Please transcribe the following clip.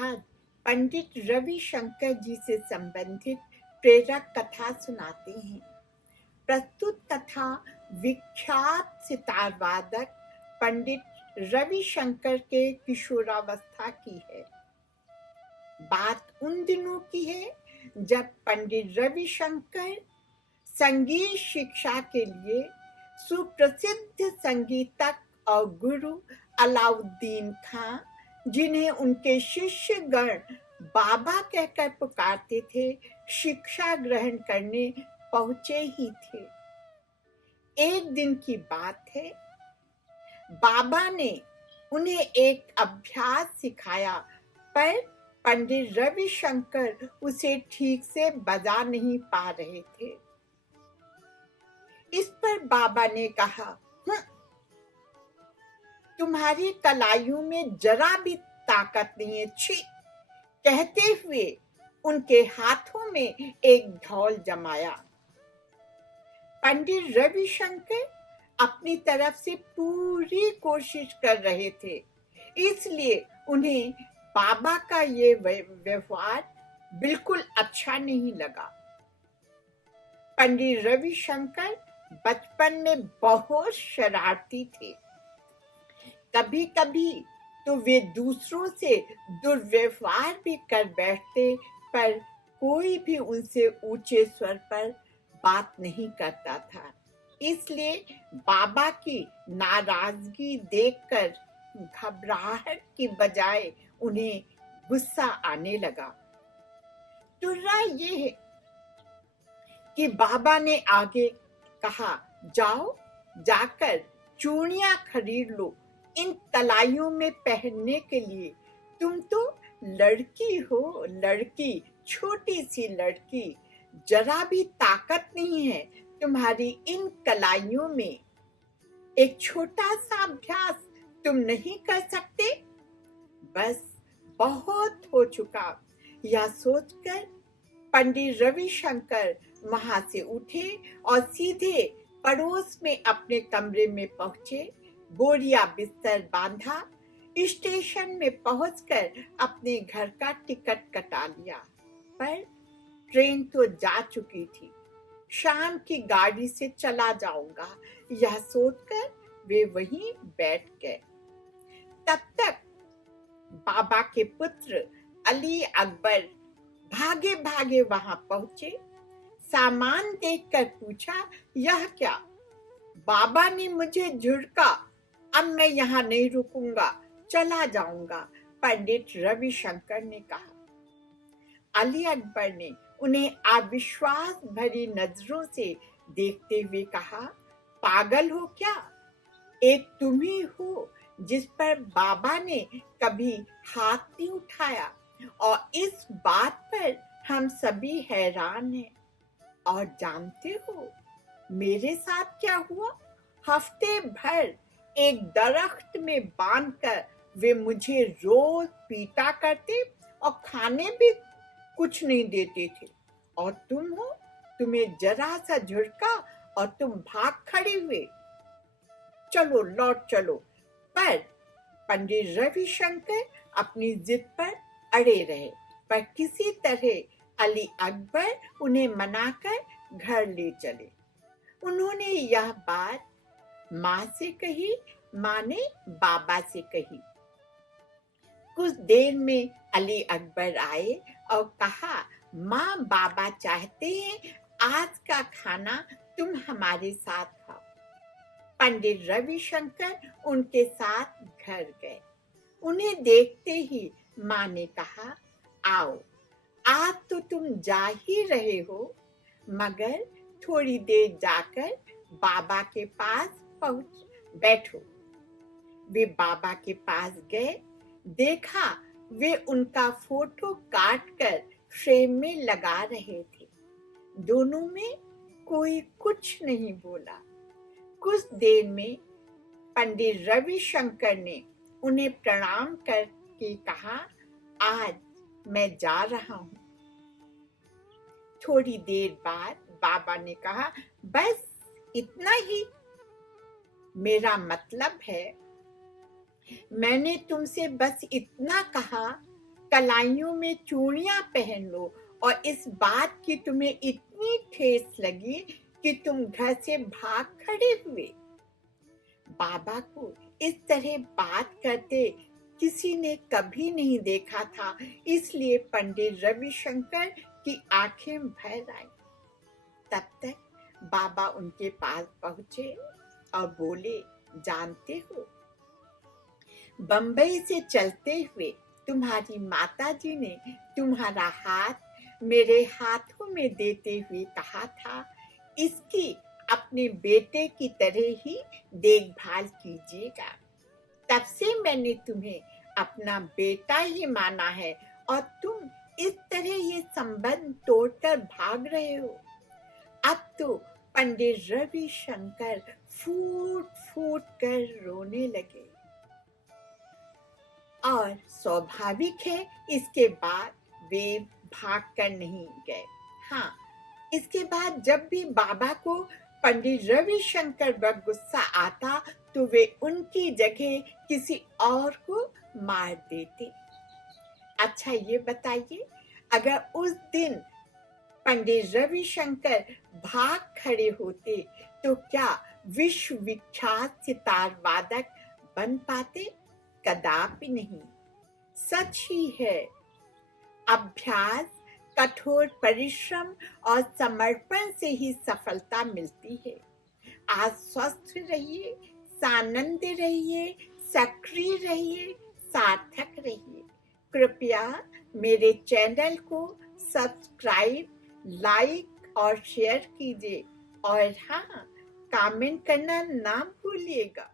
बाद पंडित रविशंकर जी से संबंधित प्रेरक कथा सुनाते हैं। प्रस्तुत कथा विख्यात सितार वादक पंडित रविशंकर के किशोरावस्था की है। बात उन दिनों की है जब पंडित रविशंकर संगीत शिक्षा के लिए सुप्रसिद्ध संगीतज्ञ और गुरु अलाउद्दीन खां, जिन्हें उनके शिष्यगण बाबा कहकर पुकारते थे, शिक्षा ग्रहण करने पहुंचे ही थे। एक दिन की बात है, बाबा ने उन्हें एक अभ्यास सिखाया, पर पंडित रविशंकर उसे ठीक से बजा नहीं पा रहे थे। इस पर बाबा ने कहा, तुम्हारी कलाइयों में जरा भी ताकत नहीं है, छी। कहते हुए उनके हाथों में एक ढोल जमाया। पंडित रविशंकर अपनी तरफ से पूरी कोशिश कर रहे थे, इसलिए उन्हें बाबा का ये व्यवहार बिल्कुल अच्छा नहीं लगा। पंडित रविशंकर बचपन में बहुत शरारती थे। कभी कभी तो वे दूसरों से दुर्व्यवहार भी कर बैठते, पर कोई भी उनसे ऊंचे स्वर पर बात नहीं करता था। इसलिए बाबा की नाराजगी देखकर घबराहट की बजाय उन्हें गुस्सा आने लगा। तुर्रा ये है कि बाबा ने आगे कहा, जाओ जाकर चूड़ियां खरीद लो इन तलाइयों में पहनने के लिए। तुम तो लड़की हो, लड़की, छोटी सी लड़की, जरा भी ताकत नहीं है तुम्हारी इन कलाइयों में। एक छोटा सा अभ्यास तुम नहीं कर सकते? बस बहुत हो चुका। यह सोचकर पंडित रविशंकर वहां से उठे और सीधे पड़ोस में अपने कमरे में पहुंचे। बोरिया बिस्तर बांधा, स्टेशन में पहुंचकर अपने घर का टिकट कटा लिया, पर ट्रेन तो जा चुकी थी। शाम की गाड़ी से चला जाऊंगा, यह सोचकर वे वहीं बैठ गए। तब तक बाबा के पुत्र अली अकबर भागे भागे वहां पहुंचे। सामान देखकर पूछा, यह क्या? बाबा ने मुझे झिड़का, अब मैं यहाँ नहीं रुकूंगा, चला जाऊंगा, पंडित रविशंकर ने कहा। अली अकबर ने उन्हें अविश्वास भरी नजरों से देखते हुए कहा, पागल हो क्या? एक तुम ही हो जिस पर बाबा ने कभी हाथ नहीं उठाया, और इस बात पर हम सभी हैरान हैं। और जानते हो मेरे साथ क्या हुआ? हफ्ते भर एक दरख्त में बांधकर वे मुझे रोज पीटा करते और खाने भी कुछ नहीं देते थे। और तुम हो, तुम्हें जरा सा झुड़का और तुम भाग खड़े हुए। चलो लौट चलो। पर पंडित रविशंकर अपनी जिद पर अड़े रहे, पर किसी तरह अली अकबर उन्हें मनाकर घर ले चले। उन्होंने यह बात माँ से कही, माँ ने बाबा से कही। कुछ देर में अली अकबर आए और कहा, माँ बाबा चाहते हैं आज का खाना तुम हमारे साथ खाओ। पंडित रविशंकर उनके साथ घर गए। उन्हें देखते ही माँ ने कहा, आओ, आज तो तुम जा ही रहे हो, मगर थोड़ी देर जाकर बाबा के पास पहुंच बैठो। वे बाबा के पास गए। देखा वे उनका फोटो काटकर फ्रेम में लगा रहे थे। दोनों में कोई कुछ नहीं बोला। कुछ देर में पंडित रविशंकर ने उन्हें प्रणाम करके कहा, आज मैं जा रहा हूँ। थोड़ी देर बाद बाबा ने कहा, बस इतना ही? मेरा मतलब है, मैंने तुमसे बस इतना कहा कलाइयों में चूड़ियां पहन लो और इस बात की तुम्हें इतनी ठेस लगी कि तुम घर से भाग खड़े हुए। बाबा को इस तरह बात करते किसी ने कभी नहीं देखा था, इसलिए पंडित रविशंकर की आंखें भर आई। तब तक बाबा उनके पास पहुंचे और बोले, जानते हो, बंबई से चलते हुए तुम्हारी माताजी ने तुम्हारा हाथ मेरे हाथों में देते हुए कहा था, इसकी अपने बेटे की तरह ही देखभाल कीजिएगा। तब से मैंने तुम्हें अपना बेटा ही माना है और तुम इस तरह ये संबंध तोड़कर भाग रहे हो। अब तो पंडित रविशंकर फूट फूट कर रोने लगे। और स्वाभाविक है, इसके बाद वे भाग कर नहीं गए। हाँ, इसके बाद जब भी बाबा को पंडित रविशंकर पर गुस्सा आता तो वे उनकी जगह किसी और को मार देते। अच्छा ये बताइए, अगर उस दिन पंडित रविशंकर भाग खड़े होते तो क्या विश्व विख्यात सितार वादक बन पाते? कदापि नहीं। सच ही है, अभ्यास, कठोर परिश्रम और समर्पण से ही सफलता मिलती है। आज स्वस्थ रहिए, सानंद रहिए, सक्रिय रहिए, सार्थक रहिए। कृपया मेरे चैनल को सब्सक्राइब, लाइक और शेयर कीजिए और हाँ, कमेंट करना ना भूलिएगा।